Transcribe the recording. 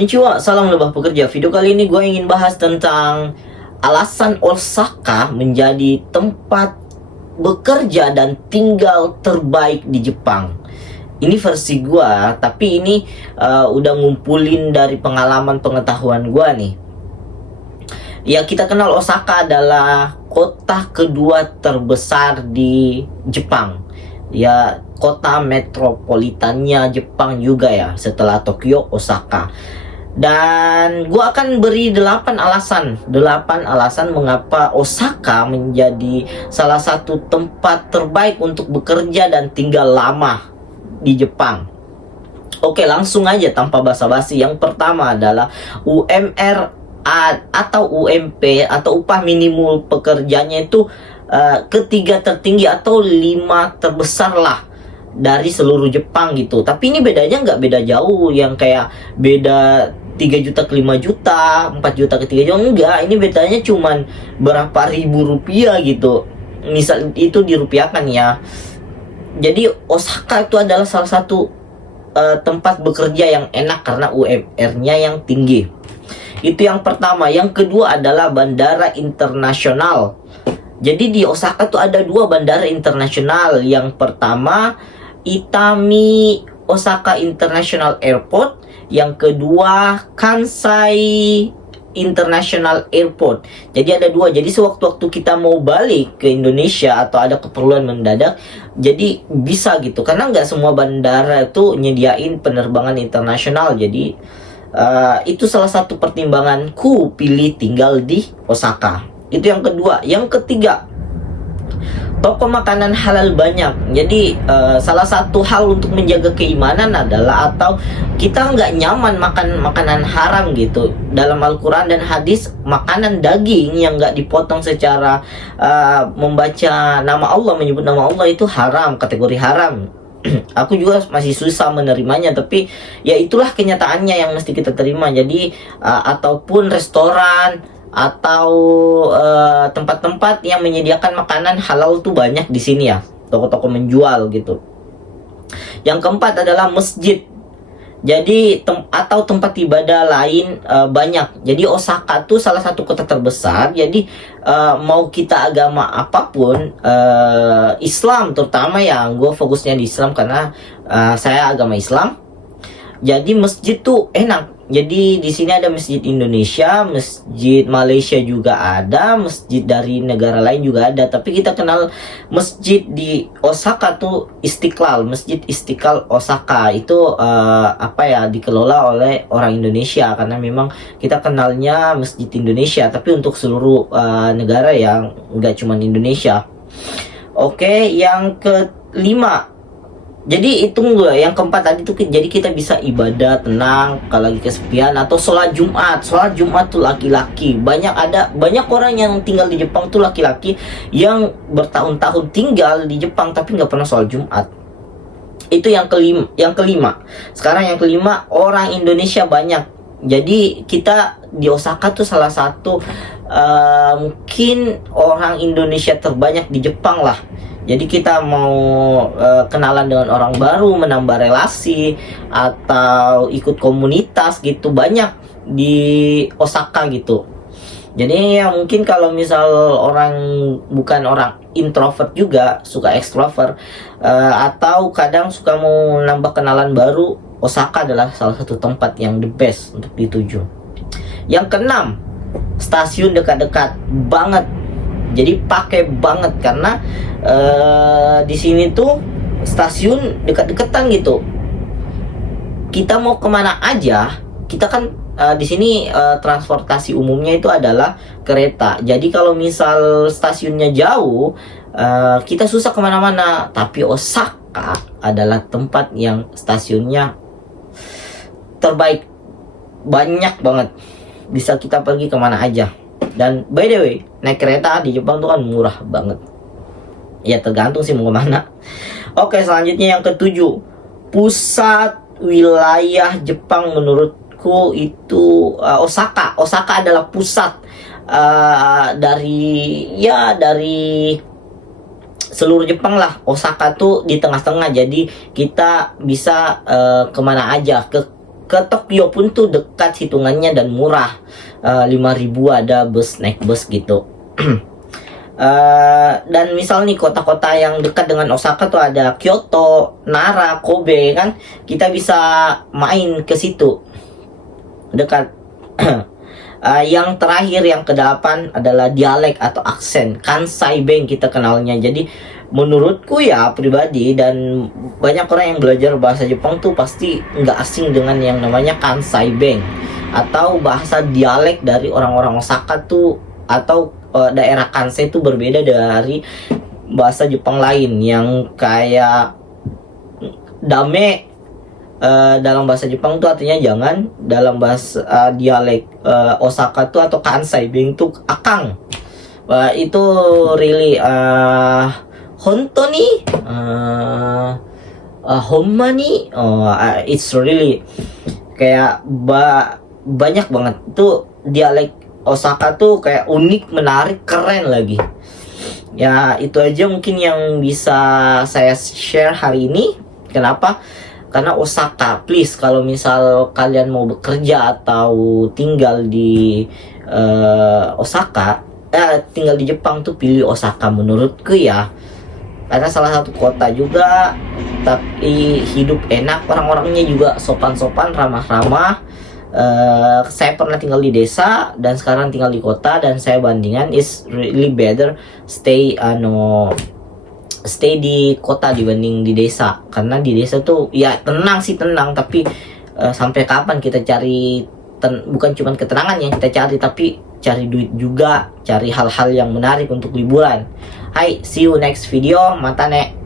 Konnichiwa, salam lebah pekerja. Video kali ini gue ingin bahas tentang alasan Osaka menjadi tempat bekerja dan tinggal terbaik di Jepang. Ini versi gue, tapi ini udah ngumpulin dari pengalaman pengetahuan gue nih. Ya, kita kenal Osaka adalah kota kedua terbesar di Jepang. Ya, kota metropolitannya Jepang juga ya, setelah Tokyo, Osaka. Dan gua akan beri 8 alasan mengapa Osaka menjadi salah satu tempat terbaik untuk bekerja dan tinggal lama di Jepang. Oke, langsung aja tanpa basa-basi. Yang pertama adalah UMR atau UMP atau upah minimum pekerjanya itu ketiga tertinggi atau 5 terbesar lah dari seluruh Jepang gitu. Tapi ini bedanya nggak beda jauh yang kayak beda 3 juta ke 5 juta, 4 juta ke 3 juta, enggak. Ini bedanya cuman berapa ribu rupiah gitu. Misal itu dirupiahkan ya. Jadi Osaka itu adalah salah satu tempat bekerja yang enak karena UMR-nya yang tinggi. Itu yang pertama. Yang kedua adalah bandara internasional. Jadi di Osaka tuh ada 2 bandara internasional. Yang pertama Itami Osaka International Airport, yang kedua Kansai International Airport. Jadi ada 2. Jadi sewaktu-waktu kita mau balik ke Indonesia atau ada keperluan mendadak, jadi bisa gitu. Karena nggak semua bandara itu nyediain penerbangan internasional. Jadi itu salah satu pertimbanganku pilih tinggal di Osaka. Itu yang kedua. Yang ketiga, toko makanan halal banyak. Jadi salah satu hal untuk menjaga keimanan adalah atau kita nggak nyaman makan makanan haram gitu. Dalam Al-Quran dan hadis, makanan daging yang nggak dipotong secara membaca nama Allah, menyebut nama Allah itu haram, kategori haram. Aku juga masih susah menerimanya, tapi ya itulah kenyataannya yang mesti kita terima. Jadi ataupun restoran atau tempat-tempat yang menyediakan makanan halal tuh banyak di sini ya, toko-toko menjual gitu. Yang keempat adalah masjid. Jadi atau tempat ibadah lain banyak. Jadi Osaka tuh salah satu kota terbesar. Jadi mau kita agama apapun, Islam terutama ya, gue fokusnya di Islam karena saya agama Islam. Jadi masjid tuh enak. Jadi di sini ada masjid Indonesia, masjid Malaysia juga ada, masjid dari negara lain juga ada. Tapi kita kenal masjid di Osaka tuh Istiqlal, Masjid Istiqlal Osaka itu dikelola oleh orang Indonesia karena memang kita kenalnya masjid Indonesia. Tapi untuk seluruh negara yang nggak cuma Indonesia. Oke, yang kelima. Jadi itu yang keempat tadi tuh, jadi kita bisa ibadah tenang kalau lagi kesepian atau sholat Jumat. Sholat Jumat tuh laki-laki banyak orang yang tinggal di Jepang tuh laki-laki yang bertahun-tahun tinggal di Jepang tapi nggak pernah sholat Jumat. Itu yang kelima. Sekarang yang kelima, orang Indonesia banyak. Jadi kita di Osaka tuh salah satu mungkin orang Indonesia terbanyak di Jepang lah. Jadi kita mau kenalan dengan orang baru, menambah relasi atau ikut komunitas gitu, banyak di Osaka gitu. Jadi ya mungkin kalau misal orang bukan orang introvert juga, suka ekstrovert atau kadang suka mau nambah kenalan baru, Osaka adalah salah satu tempat yang the best untuk dituju. Yang keenam, stasiun dekat-dekat banget. Jadi pakai banget karena di sini tuh stasiun dekat-dekatan gitu. Kita mau kemana aja, kita kan di sini transportasi umumnya itu adalah kereta. Jadi kalau misal stasiunnya jauh, kita susah kemana-mana. Tapi Osaka adalah tempat yang stasiunnya terbaik, banyak banget, bisa kita pergi kemana aja. Dan by the way, naik kereta di Jepang tuh kan murah banget. Ya tergantung sih mau kemana. Oke, selanjutnya yang ketujuh, pusat wilayah Jepang menurutku itu Osaka. Osaka adalah pusat dari seluruh Jepang lah. Osaka tuh di tengah-tengah, jadi kita bisa kemana aja, ke ke Tokyo pun tuh dekat hitungannya dan murah. 5.000 ada bus, naik bus gitu. Dan misal nih kota-kota yang dekat dengan Osaka tuh ada Kyoto, Nara, Kobe kan, kita bisa main ke situ dekat. Yang terakhir yang ke-8 adalah dialek atau aksen Kansai Beng kita kenalnya. Jadi menurutku ya pribadi, dan banyak orang yang belajar bahasa Jepang tuh pasti nggak asing dengan yang namanya Kansai Beng atau bahasa dialek dari orang-orang Osaka tuh, atau daerah Kansai itu berbeda dari bahasa Jepang lain yang kayak dame. Dalam bahasa Jepang tuh artinya jangan, dalam bahasa dialek Osaka tuh atau Kansai Beng tuh akang. Itu really honto ni homma ni, it's really kayak banyak banget tuh dialek Osaka tuh, kayak unik, menarik, keren lagi. Ya itu aja mungkin yang bisa saya share hari ini. Kenapa? Karena Osaka, please kalau misal kalian mau bekerja atau tinggal di Osaka, tinggal di Jepang tuh pilih Osaka menurutku ya. Karena salah satu kota juga, tapi hidup enak, orang-orangnya juga sopan-sopan, ramah-ramah. Saya pernah tinggal di desa dan sekarang tinggal di kota, dan saya bandingkan is really better stay di kota dibanding di desa. Karena di desa tuh ya tenang sih, tenang, tapi sampai kapan kita cari bukan cuma ketenangan yang kita cari, tapi cari duit juga, cari hal-hal yang menarik untuk liburan. Hai, see you next video, mata nek.